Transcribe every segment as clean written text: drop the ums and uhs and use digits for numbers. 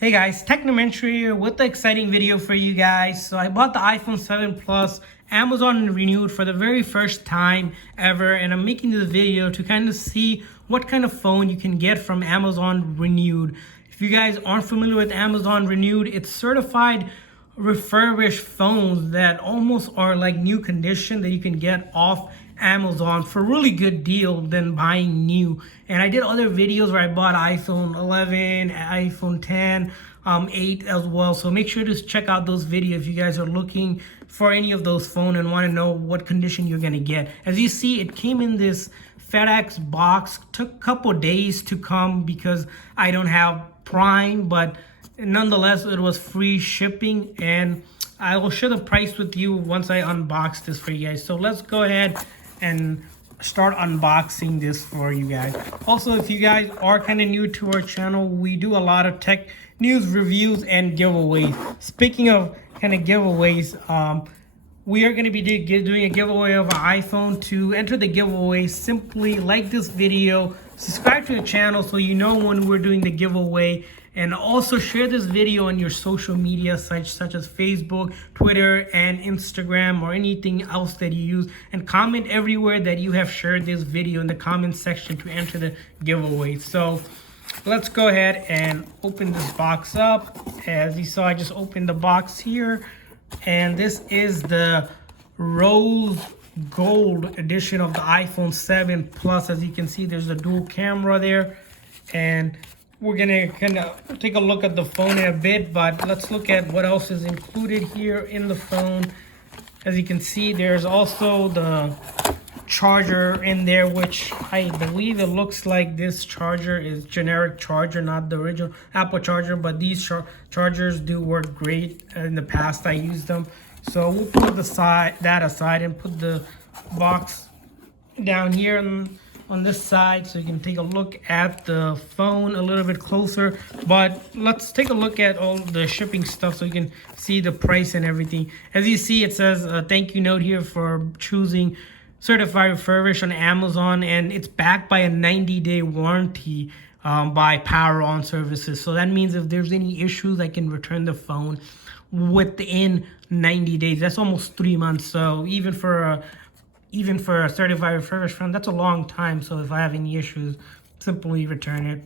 Hey guys, Technomentary here with the exciting video for you guys. So I bought the iPhone 7 Plus, Amazon renewed for the very first time ever, and I'm making this video to kind of see what kind of phone you can get from Amazon renewed. If you guys aren't familiar with Amazon renewed, it's certified refurbished phones that almost are like new condition that you can get off Amazon for a really good deal than buying new. And I did other videos where I bought iPhone 11, iPhone 10, 8 as well. So make sure to check out those videos if you guys are looking for any of those phones and want to know what condition you're going to get. As you see, it came in this FedEx box. Took a couple days to come because I don't have Prime, but nonetheless it was free shipping, and I will share the price with you once I unbox this for you guys. So let's go ahead and start unboxing this for you guys. Also, if you guys are kind of new to our channel, we do a lot of tech news, reviews, and giveaways. Speaking of kind of giveaways, we are going to be doing a giveaway of an iPhone. To enter the giveaway, simply like this video, subscribe to the channel so you know when we're doing the giveaway, and also share this video on your social media such as Facebook, Twitter, and Instagram, or anything else that you use, and comment everywhere that you have shared this video in the comment section to enter the giveaway. So let's go ahead and open this box up. As you saw, I just opened the box here, and this is the rose gold edition of the iPhone 7 Plus. As you can see, there's a dual camera there, and we're gonna kind of take a look at the phone in a bit, but let's look at what else is included here in the phone. As you can see, there's also the charger in there, which I believe it looks like this charger is generic charger, not the original Apple charger, but these chargers do work great. In the past I used them. So we'll put that aside and put the box down here on this side so you can take a look at the phone a little bit closer. But let's take a look at all the shipping stuff so you can see the price and everything. As you see, it says a thank you note here for choosing certified refurbished on Amazon, and it's backed by a 90-day warranty by Power On Services. So that means if there's any issues, I can return the phone within 90 days. That's almost 3 months. So even for a certified refurbished phone, that's a long time. So if I have any issues, simply return it.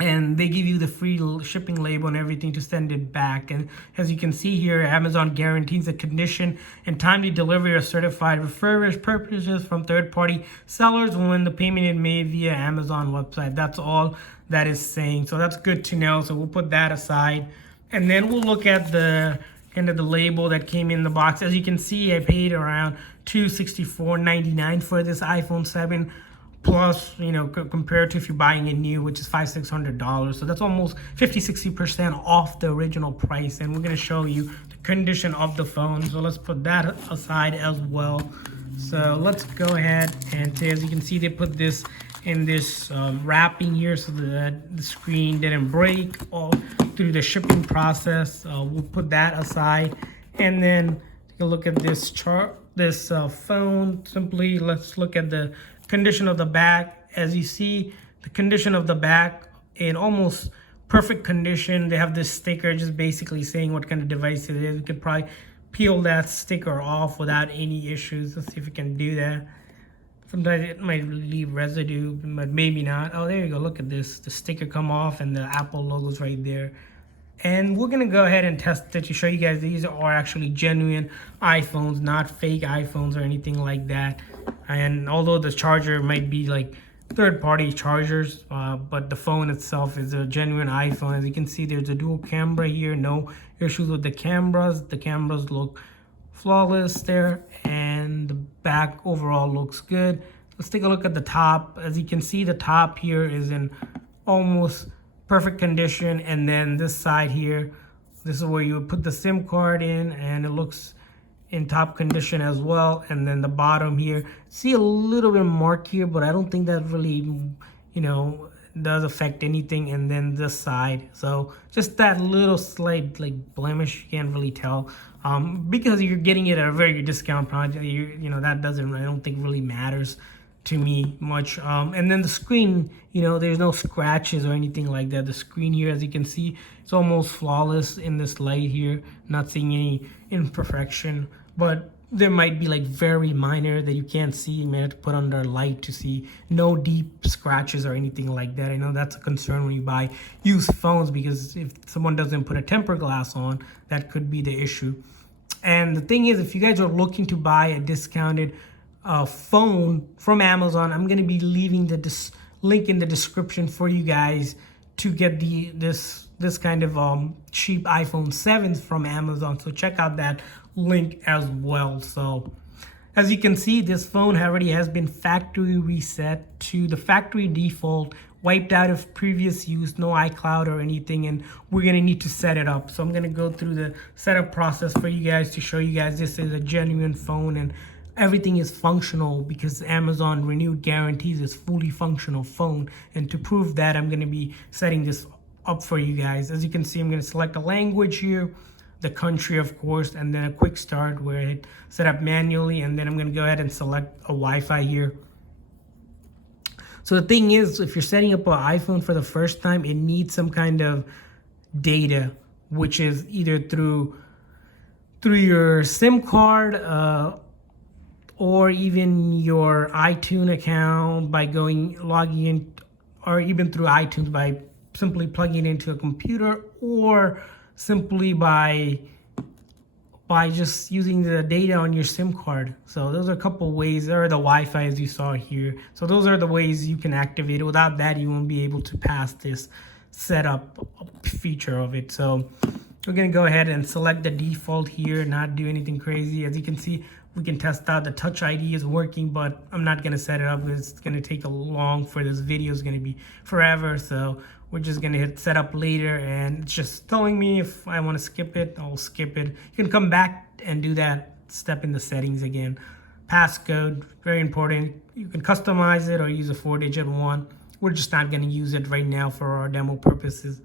And they give you the free shipping label and everything to send it back. And as you can see here, Amazon guarantees the condition and timely delivery of certified refurbished purchases from third-party sellers when the payment is made via Amazon website. That's all that is saying. So that's good to know. So we'll put that aside. And then we'll look at the kind of the label that came in the box. As you can see, I paid around $264.99 for this iPhone 7 Plus, you know, compared to if you're buying it new, which is $500-600. So that's almost 50-60% off the original price. And we're going to show you the condition of the phone. So let's put that aside as well. So let's go ahead and as you can see, they put this in this wrapping here so that the screen didn't break all through the shipping process. We'll put that aside, and then take a look at this phone. Simply, let's look at the condition of the back. As you see, the condition of the back in almost perfect condition. They have this sticker just basically saying what kind of device it is. You could probably peel that sticker off without any issues. Let's see if we can do that. Sometimes it might leave residue, but maybe not. Oh, there you go. Look at this. The sticker come off and the Apple logo's right there. And we're going to go ahead and test it to show you guys these are actually genuine iPhones, not fake iPhones or anything like that. And although the charger might be like third-party chargers, but the phone itself is a genuine iPhone. As you can see, there's a dual camera here. No issues with the cameras. The cameras look flawless there, and the back overall looks good. Let's take a look at the top. As you can see, the top here is in almost perfect condition, and then this side here, this is where you would put the SIM card in, and it looks in top condition as well. And then the bottom here, see a little bit mark here, but I don't think that really, you know, does affect anything. And then this side, so just that little slight like blemish, you can't really tell because you're getting it at a very discount project. You know, that doesn't, I don't think really matters to me much. And then the screen, there's no scratches or anything like that. The screen here, as you can see, it's almost flawless in this light here. Not seeing any imperfection, but there might be like very minor that you can't see. You may have to put under light to see. No deep scratches or anything like that. I know that's a concern when you buy used phones, because if someone doesn't put a tempered glass on, that could be the issue. And the thing is, if you guys are looking to buy a discounted phone from Amazon, I'm going to be leaving the link in the description for you guys to get this kind of cheap iPhone 7s from Amazon. So check out that link as well. So as you can see, this phone already has been factory reset to the factory default, wiped out of previous use, no iCloud or anything, and we're gonna need to set it up. So I'm gonna go through the setup process for you guys to show you guys this is a genuine phone and everything is functional, because Amazon renewed guarantees this fully functional phone. And to prove that, I'm gonna be setting this up for you guys. As you can see, I'm gonna select a language here, the country, of course, and then a quick start where I hit set up manually, and then I'm gonna go ahead and select a Wi-Fi here. So the thing is, if you're setting up an iPhone for the first time, it needs some kind of data, which is either through your SIM card or even your iTunes account by logging in, or even through iTunes by simply plugging it into a computer, or simply by just using the data on your SIM card. So those are a couple ways, or the Wi-Fi as you saw here. So those are the ways you can activate it. Without that, you won't be able to pass this setup feature of it. So we're gonna go ahead and select the default here, not do anything crazy. As you can see, we can test out the Touch ID is working, but I'm not gonna set it up because it's gonna take a long for this video is gonna be forever. So we're just gonna hit setup later, and it's just telling me if I wanna skip it, I'll skip it. You can come back and do that step in the settings again. Passcode, very important. You can customize it or use a 4-digit one. We're just not gonna use it right now for our demo purposes.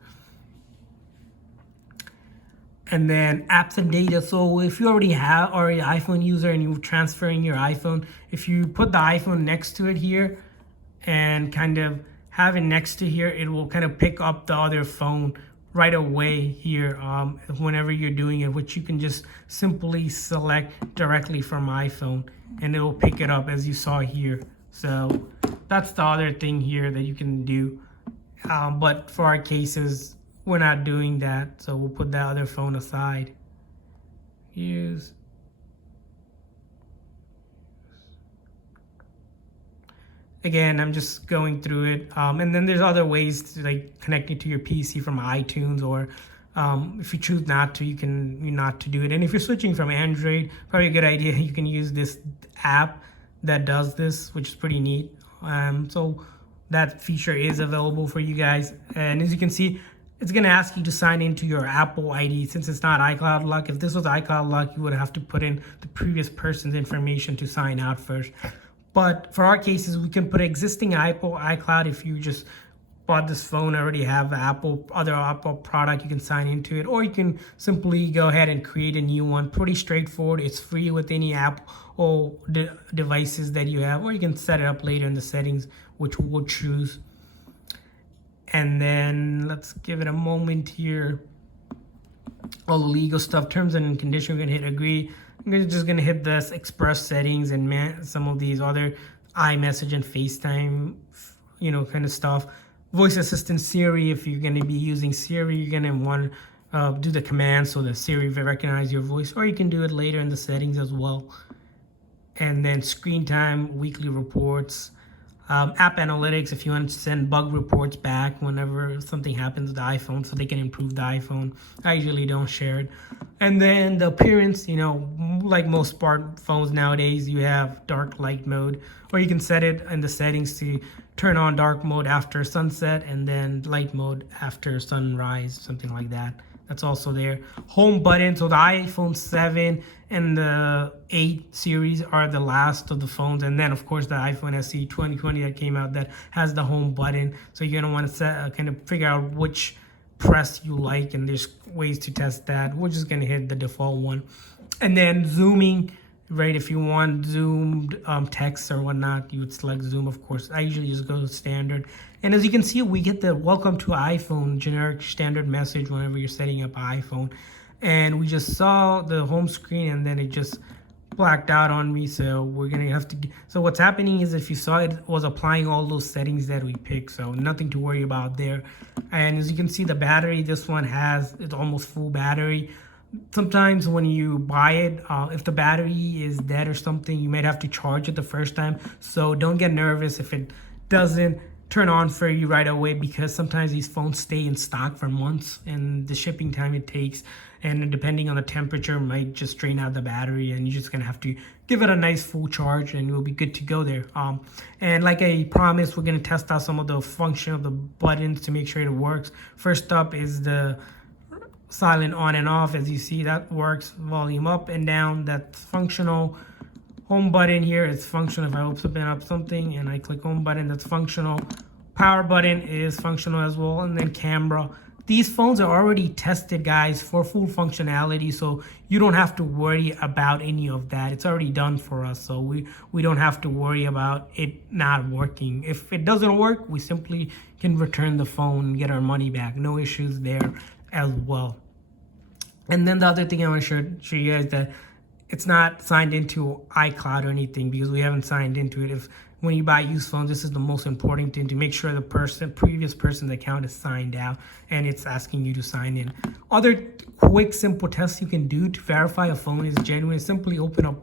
And then apps and data. So if you already are an iPhone user and you're transferring your iPhone, if you put the iPhone next to it here and kind of have it next to here, it will kind of pick up the other phone right away here whenever you're doing it, which you can just simply select directly from iPhone and it will pick it up as you saw here. So that's the other thing here that you can do. But for our cases, we're not doing that, so we'll put that other phone aside. Use. Again, I'm just going through it. And then there's other ways to like connect it to your PC from iTunes, or if you choose not to, you can not to do it. And if you're switching from Android, probably a good idea. You can use this app that does this, which is pretty neat. So that feature is available for you guys. And as you can see, it's going to ask you to sign into your Apple ID since it's not iCloud Lock. If this was iCloud Lock, you would have to put in the previous person's information to sign out first. But for our cases, we can put existing iCloud. If you just bought this phone, already have other Apple product, you can sign into it. Or you can simply go ahead and create a new one. Pretty straightforward. It's free with any Apple devices that you have. Or you can set it up later in the settings, which we'll choose. And then let's give it a moment here. All the legal stuff, terms and conditions, we're gonna hit agree. I'm just gonna hit this express settings and some of these other iMessage and FaceTime, kind of stuff. Voice assistant Siri, if you're gonna be using Siri, you're gonna want to do the command so that Siri will recognize your voice, or you can do it later in the settings as well. And then screen time, weekly reports. App analytics, if you want to send bug reports back whenever something happens with the iPhone so they can improve the iPhone. I usually don't share it. And then the appearance, like most smartphones nowadays, you have dark light mode, or you can set it in the settings to turn on dark mode after sunset and then light mode after sunrise, something like that. That's also there. Home button. So the iPhone 7 and the 8 series are the last of the phones. And then, of course, the iPhone SE 2020 that came out that has the home button. So you're going to want to kind of figure out which press you like. And there's ways to test that. We're just going to hit the default one. And then zooming. right? If you want zoomed text or whatnot, you would select zoom, of course. I usually just go to standard. And as you can see, we get the welcome to iPhone generic standard message whenever you're setting up an iPhone. And we just saw the home screen and then it just blacked out on me, so we're gonna have to. So what's happening is, if you saw, it was applying all those settings that we picked, so nothing to worry about there. And as you can see, the battery, this one it's almost full battery. Sometimes when you buy it, if the battery is dead or something, you might have to charge it the first time, so don't get nervous if it doesn't turn on for you right away, because sometimes these phones stay in stock for months, and the shipping time it takes, and depending on the temperature, might just drain out the battery, and you're just gonna have to give it a nice full charge and you'll be good to go there. And like I promised, we're gonna test out some of the function of the buttons to make sure it works. First up is the silent on and off. As you see, that works. Volume up and down, that's functional. Home button here is functional. If I open up something and I click home button, that's functional. Power button is functional as well. And then camera. These phones are already tested, guys, for full functionality, so you don't have to worry about any of that. It's already done for us, so we don't have to worry about it not working. If it doesn't work, we simply can return the phone and get our money back. No issues there as well. And then the other thing I want to show you guys, that it's not signed into iCloud or anything, because we haven't signed into it. When you buy used phones, this is the most important thing, to make sure the previous person's account is signed out and it's asking you to sign in. Other quick, simple tests you can do to verify a phone is genuine. Simply open up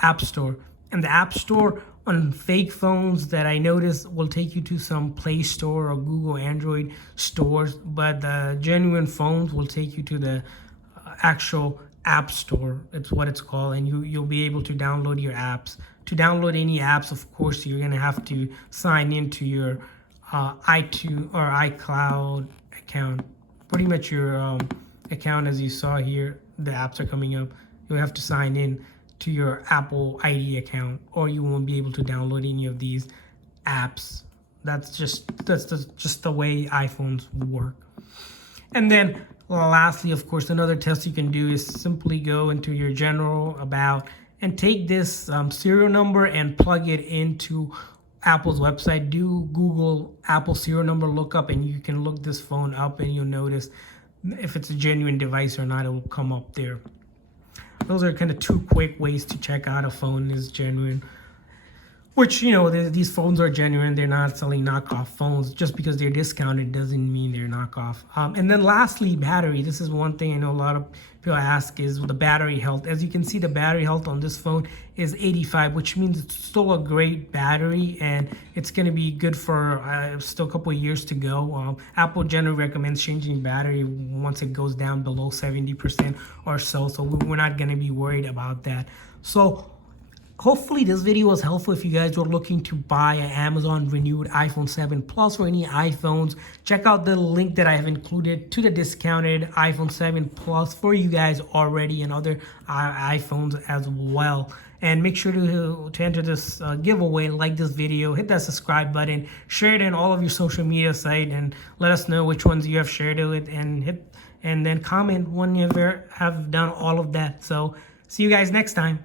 App Store. And the App Store on fake phones that I noticed will take you to some Play Store or Google Android stores, but the genuine phones will take you to the actual App Store. It's what it's called, and you'll be able to download your apps. To download any apps, of course, you're gonna have to sign into your iTunes or iCloud account. Pretty much your account, as you saw here, the apps are coming up. You'll have to sign in to your Apple ID account, or you won't be able to download any of these apps. That's just the way iPhones work. And then lastly, of course, another test you can do is simply go into your general about and take this serial number and plug it into Apple's website. Do Google Apple serial number lookup, and you can look this phone up and you'll notice if it's a genuine device or not. It will come up there. Those are kind of two quick ways to check out a phone is genuine. Which, you know, these phones are genuine. They're not selling knockoff phones. Just because they're discounted doesn't mean they're knockoff. And then lastly, battery. This is one thing I know a lot of people ask, is the battery health. As you can see, the battery health on this phone is 85, which means it's still a great battery, and it's going to be good for still a couple of years to go. Apple generally recommends changing battery once it goes down below 70% or so. So we're not going to be worried about that. So hopefully this video was helpful if you guys were looking to buy an Amazon renewed iPhone 7 Plus or any iPhones. Check out the link that I have included to the discounted iPhone 7 Plus for you guys already, and other iPhones as well. And make sure to enter this giveaway, like this video, hit that subscribe button, share it in all of your social media sites, and let us know which ones you have shared it with, and then comment when you have done all of that. So see you guys next time.